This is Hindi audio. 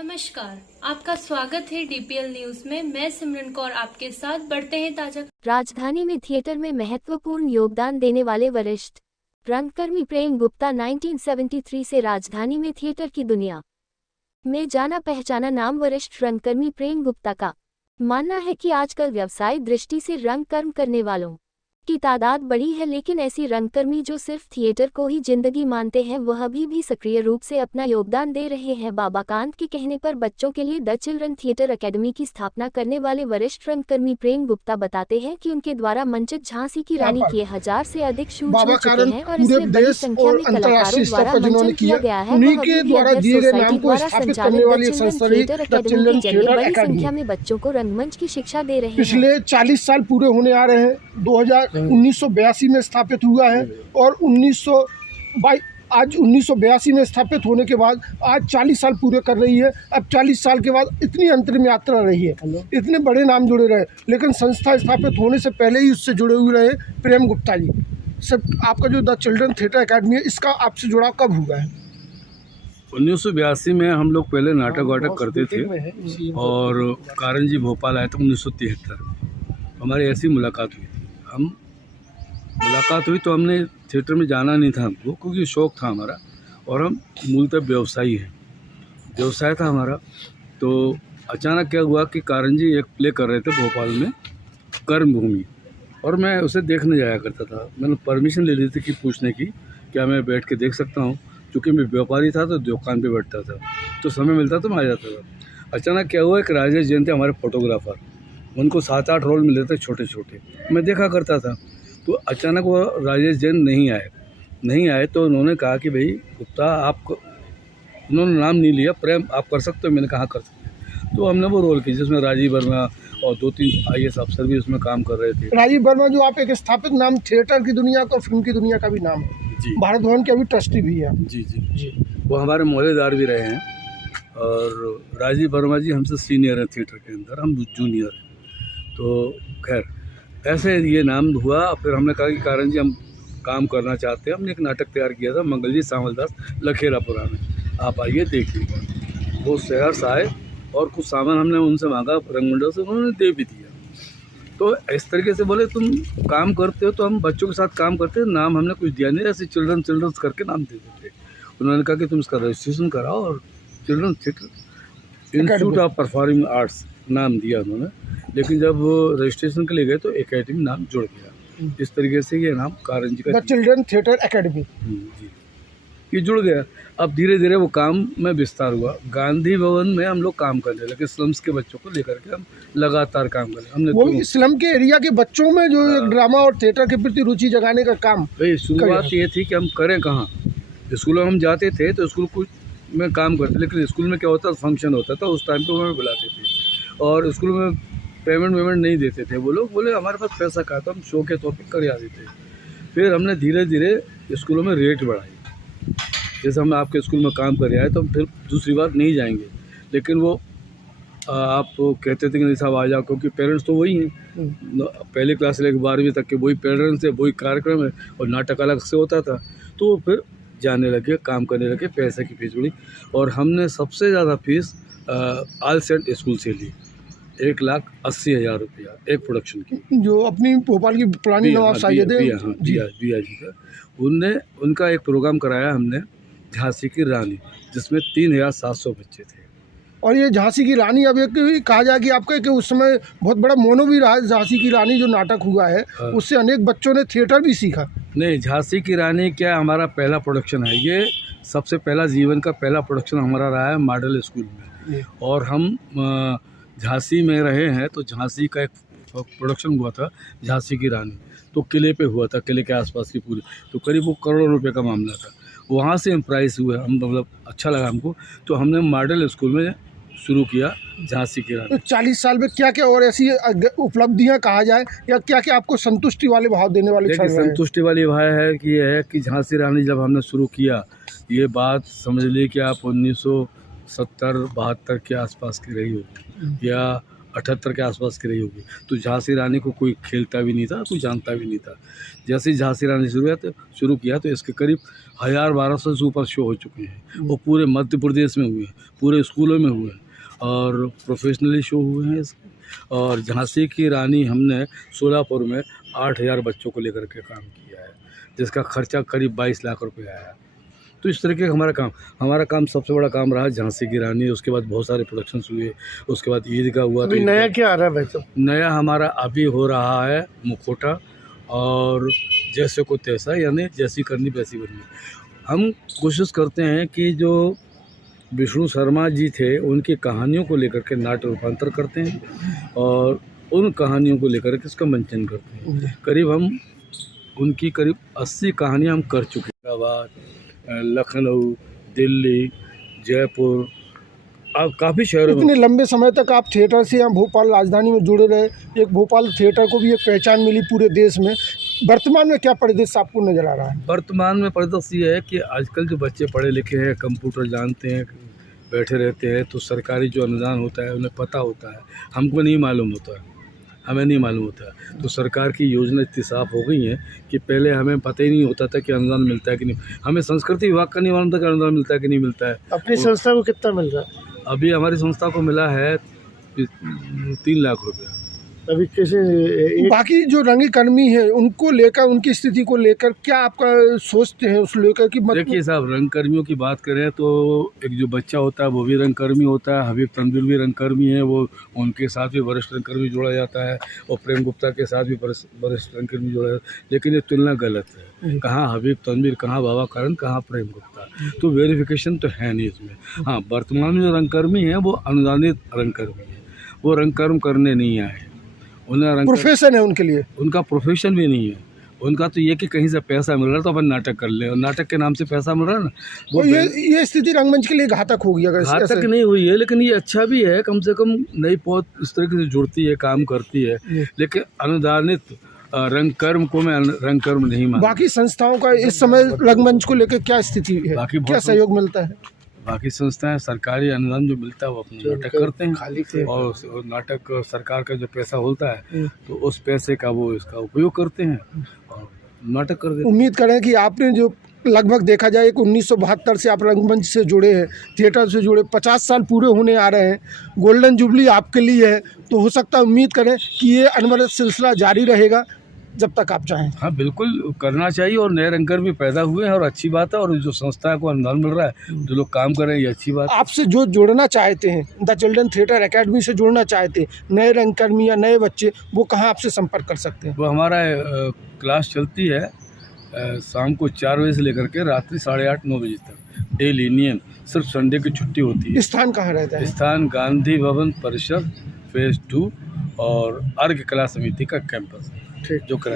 नमस्कार, आपका स्वागत है डीपीएल न्यूज में। मैं सिमरन कौर आपके साथ। बढ़ते हैं ताजा। राजधानी में थिएटर में महत्वपूर्ण योगदान देने वाले वरिष्ठ रंगकर्मी प्रेम गुप्ता 1973 से राजधानी में थिएटर की दुनिया में जाना पहचाना नाम वरिष्ठ रंगकर्मी प्रेम गुप्ता का मानना है कि आजकल व्यवसायिक दृष्टि से रंगकर्म करने वालों की तादाद बढ़ी है, लेकिन ऐसी रंगकर्मी जो सिर्फ थिएटर को ही जिंदगी मानते हैं वह अभी भी सक्रिय रूप से अपना योगदान दे रहे हैं। बाबा कांत के कहने पर बच्चों के लिए द चिल्ड्रन थिएटर एकेडमी की स्थापना करने वाले वरिष्ठ रंगकर्मी प्रेम गुप्ता बताते हैं कि उनके द्वारा मंचित झांसी की रानी के 1000 से अधिक शूट हो चुके हैं और इसमें बड़ी संख्या में कलाकारों द्वारा मंचन किया गया है। वह सोसाइटी द्वारा संचालित द चिल्ड्रन थिएटर एकेडमी के जरिए बड़ी संख्या में बच्चों को रंगमंच की शिक्षा दे रहे हैं। पिछले 40 साल पूरे होने आ रहे हैं। 1982 में स्थापित हुआ है और आज 1982 में स्थापित होने के बाद आज 40 साल पूरे कर रही है। अब 40 साल के बाद इतनी अंतरिम यात्रा रही है, इतने बड़े नाम जुड़े रहे, लेकिन संस्था स्थापित होने से पहले ही उससे जुड़े हुए रहे प्रेम गुप्ता जी। सब आपका जो द चिल्ड्रन थिएटर एकेडमी है, इसका आपसे जुड़ाव कब हुआ है? 1982 में हम लोग पहले नाटक वाटक करते थे और कारण जी भोपाल आए थे 1973। हमारी ऐसी मुलाकात हुई तो हमने थिएटर में जाना नहीं था हमको, क्योंकि शौक़ था हमारा और हम मूलतः व्यवसाय था हमारा। तो अचानक क्या हुआ कि कारण जी एक प्ले कर रहे थे भोपाल में, कर्मभूमि, और मैं उसे देखने जाया करता था। मैंने परमिशन ले ली थी कि पूछने की, क्या मैं बैठ के देख सकता हूँ, क्योंकि मैं व्यापारी था तो दुकान पे बैठता था, तो समय मिलता तो मैं आ जाता था। अचानक क्या हुआ, एक राजेश जैन थे हमारे फोटोग्राफर, उनको 7-8 रोल मिले थे छोटे छोटे, मैं देखा करता था। तो अचानक वो राजेश जैन नहीं आए तो उन्होंने कहा कि भाई गुप्ता आप, उन्होंने नाम नहीं लिया, प्रेम आप कर सकते हो? मैंने कहा कर सकते हैं। तो हमने वो रोल की जिसमें राजीव वर्मा और 2-3 IAS अफसर भी उसमें काम कर रहे थे। राजीव वर्मा जो आप एक स्थापित नाम थिएटर की दुनिया का, फिल्म की दुनिया का भी नाम है जी, भारत भवन के अभी ट्रस्टी भी है जी, वो हमारे मोहल्लेदार भी रहे हैं। और राजीव वर्मा जी हमसे सीनियर हैं थिएटर के अंदर, हम जूनियर हैं। तो खैर ऐसे ये नाम हुआ। फिर हमने कहा कि कारण जी हम काम करना चाहते हैं। हमने एक नाटक तैयार किया था, मंगल जी सावलदास लखेरापुरा में, आप आइए देखिए। वो शहर से आए और कुछ सामान हमने उनसे मांगा रंगमंडल से, उन्होंने दे भी दिया। तो इस तरीके से बोले तुम काम करते हो तो हम बच्चों के साथ काम करते हैं, नाम हमने कुछ दिया नहीं, ऐसे चिल्ड्रंस करके नाम दे देते। उन्होंने कहा कि तुम इसका रजिस्ट्रेशन कराओ और children theatre institute of performing arts नाम दिया उन्होंने। लेकिन जब रजिस्ट्रेशन के लिए गए तो एकेडमी नाम जुड़ गया। इस तरीके से ये नाम कारण जी का द चिल्ड्रन थिएटर एकेडमी जी ये जुड़ गया। अब धीरे धीरे वो काम में विस्तार हुआ। गांधी भवन में हम लोग काम कर रहे, लेकिन स्लम्स के बच्चों को लेकर के हम लगातार काम कर रहे। हमने वो स्लम के एरिया के बच्चों में जो एक ड्रामा और थिएटर के प्रति रुचि जगाने का काम। भाई शुरुआत ये थी कि हम करें कहाँ, स्कूलों में हम जाते थे तो स्कूल कुछ में काम करते, लेकिन स्कूल में क्या होता, फंक्शन होता था, उस टाइम पर हमें बुलाते थे और स्कूल में पेमेंट नहीं देते थे। वो लोग बोले हमारे पास पैसा कहा, तो हम शो के तौर पर कर आते थे। फिर हमने धीरे धीरे स्कूलों में रेट बढ़ाई। जैसे हम आपके स्कूल में काम कर आए तो हम फिर दूसरी बार नहीं जाएंगे, लेकिन वो आप कहते थे कि नहीं साहब आ जाओ, क्योंकि पेरेंट्स तो वही हैं, पहली क्लास से लेकर 12वीं तक के वही पेरेंट्स है, वही कार्यक्रम है, और नाटक अलग से होता था। तो फिर जाने लगे, काम करने लगे, पैसे की फीस बढ़ी और हमने सबसे ज़्यादा फीस ऑल सेंट स्कूल से ली, 1,80,000 रुपया एक प्रोडक्शन की, जो अपनी भोपाल की पुरानी नवाब साजिद बिया जी का। उनका एक प्रोग्राम कराया हमने, झांसी की रानी, जिसमें 3,700 बच्चे थे। और ये झांसी की रानी, अब एक कहा जाए कि आपका कि उस समय बहुत बड़ा मोनो भी रहा, झांसी की रानी जो नाटक हुआ है उससे अनेक बच्चों ने थिएटर भी सीखा। नहीं, झांसी की रानी क्या हमारा पहला प्रोडक्शन है, ये सबसे पहला जीवन का पहला प्रोडक्शन हमारा रहा है मॉडल स्कूल में। और हम झांसी में रहे हैं, तो झांसी का एक प्रोडक्शन हुआ था झांसी की रानी, तो किले पे हुआ था, किले के आसपास की पूरी, तो करीब वो करोड़ों रुपए का मामला था। वहाँ से हम प्राइस हुए, हम मतलब अच्छा लगा हमको, तो हमने मॉडल स्कूल में शुरू किया झांसी की रानी। तो 40 साल में क्या क्या और ऐसी उपलब्धियां कहा जाए, या क्या क्या आपको संतुष्टि वाले भाव देने वाले? संतुष्टि वाली भाव है कि यह है कि झांसी रानी जब हमने शुरू किया, ये बात समझ लीजिए कि आप 1970-72 के आसपास की रही होगी, या 78 के आसपास की रही होगी। तो झांसी रानी को कोई खेलता भी नहीं था, कोई जानता भी नहीं था। जैसे ही झांसी रानी शुरू किया तो इसके करीब 1200 से ऊपर शो हो चुके हैं। वो पूरे मध्य प्रदेश में हुए, पूरे स्कूलों में हुए और प्रोफेशनली शो हुए हैं इसके। और झांसी की रानी हमने सोलापुर में 8000 बच्चों को लेकर के काम किया है, जिसका खर्चा करीब 22 लाख रुपये आया है। तो इस तरीके का हमारा काम सबसे बड़ा काम रहा झांसी की रानी। उसके बाद बहुत सारे प्रोडक्शंस हुए, उसके बाद ईद का हुआ। अभी नया क्या आ रहा है भाई साहब? नया हमारा अभी हो रहा है मुखौटा और जैसे को तैसा, यानी जैसी करनी वैसी बननी। हम कोशिश करते हैं कि जो विष्णु शर्मा जी थे उनकी कहानियों को लेकर के नाट्य रूपांतर करते हैं और उन कहानियों को लेकर के इसका मंचन करते हैं। करीब हम उनकी करीब 80 कहानियाँ हम कर चुके हैं। इलाहाबाद, लखनऊ, दिल्ली, जयपुर, अब काफ़ी शहरों में। इतने लंबे समय तक आप थिएटर से यहाँ भोपाल राजधानी में जुड़े रहे, एक भोपाल थिएटर को भी एक पहचान मिली पूरे देश में। वर्तमान में क्या परिदृश्य आपको नजर आ रहा है? वर्तमान में परिदृश्य ये है कि आजकल जो बच्चे पढ़े लिखे हैं, कंप्यूटर जानते हैं, बैठे रहते हैं, तो सरकारी जो अनुदान होता है उन्हें पता होता है, हमको नहीं मालूम होता है, हमें नहीं मालूम होता है। तो सरकार की योजना इतनी साफ़ हो गई है कि पहले हमें पता ही नहीं होता था कि अनुदान मिलता है कि नहीं। हमें संस्कृति विभाग का नहीं मालूम था कि अनुदान मिलता है कि नहीं मिलता है। अपनी संस्था को कितना मिल रहा है? अभी हमारी संस्था को मिला है 3 लाख रुपया। अभी कैसे बाकी जो रंगकर्मी है उनको लेकर, उनकी स्थिति को लेकर क्या आपका सोचते हैं उस लेकर कि देखिए साहब, रंगकर्मियों की बात करें तो एक जो बच्चा होता है वो भी रंगकर्मी होता है। हबीब तनवीर भी रंगकर्मी है, वो उनके साथ भी वरिष्ठ रंगकर्मी जोड़ा जाता है और प्रेम गुप्ता के साथ भी वरिष्ठ रंगकर्मी जोड़ा जाता है। लेकिन ये तुलना गलत है। कहाँ हबीब तनवीर, कहाँ बाबा करण, कहाँ प्रेम गुप्ता, तो वेरिफिकेशन तो है नहीं इसमें। हाँ, वर्तमान में जो रंगकर्मी है वो अनुदानित रंगकर्मी है, वो रंगकर्म करने नहीं आए। उन्हें प्रोफेशन है उनके लिए, उनका प्रोफेशन भी नहीं है। उनका तो ये कि कहीं से पैसा मिल रहा है तो अपन नाटक कर ले, और नाटक के नाम से पैसा मिल रहा है ना, वो ये स्थिति रंगमंच के लिए घातक होगी। अगर घातक नहीं हुई है, लेकिन ये अच्छा भी है, कम से कम नई पौध इस तरीके से जुड़ती है, काम करती है। लेकिन अनुदानित रंगकर्म को मैं रंगकर्म नहीं मानता। बाकी संस्थाओं का इस समय रंगमंच को लेकर क्या स्थिति है? बाकी क्या सहयोग मिलता है? बाकी संस्थाएं सरकारी अनुदान जो मिलता है वो अपने नाटक करते हैं, और नाटक सरकार का जो पैसा होता है तो उस पैसे का वो इसका उपयोग करते हैं और नाटक करते हैं। उम्मीद करें कि आपने जो लगभग देखा जाए एक 1972 से आप रंगमंच से जुड़े हैं, थिएटर से जुड़े, 50 साल पूरे होने आ रहे हैं। गोल्डन जुबली आपके लिए है, तो हो सकता है उम्मीद करें कि ये अनवरत सिलसिला जारी रहेगा जब तक आप चाहें। हाँ, बिल्कुल करना चाहिए, और नए रंगकर भी पैदा हुए हैं और अच्छी बात है। और जो संस्था को अनुदान मिल रहा है, जो लोग काम कर रहे हैं, ये अच्छी बात है। आपसे जो जुड़ना चाहते हैं, द चिल्ड्रन थिएटर एकेडमी से जुड़ना चाहते हैं, नए रंगकर्मी या नए बच्चे, वो कहाँ आपसे संपर्क कर सकते हैं? वो हमारा क्लास चलती है शाम को 4 बजे से लेकर के रात्रि 8:30-9 बजे तक, डेली नियम। सिर्फ संडे की छुट्टी होती है। स्थान कहाँ रहता है? स्थान गांधी भवन परिसर फेज 2 और अर्घ कला समिति का कैंपस, जो कराई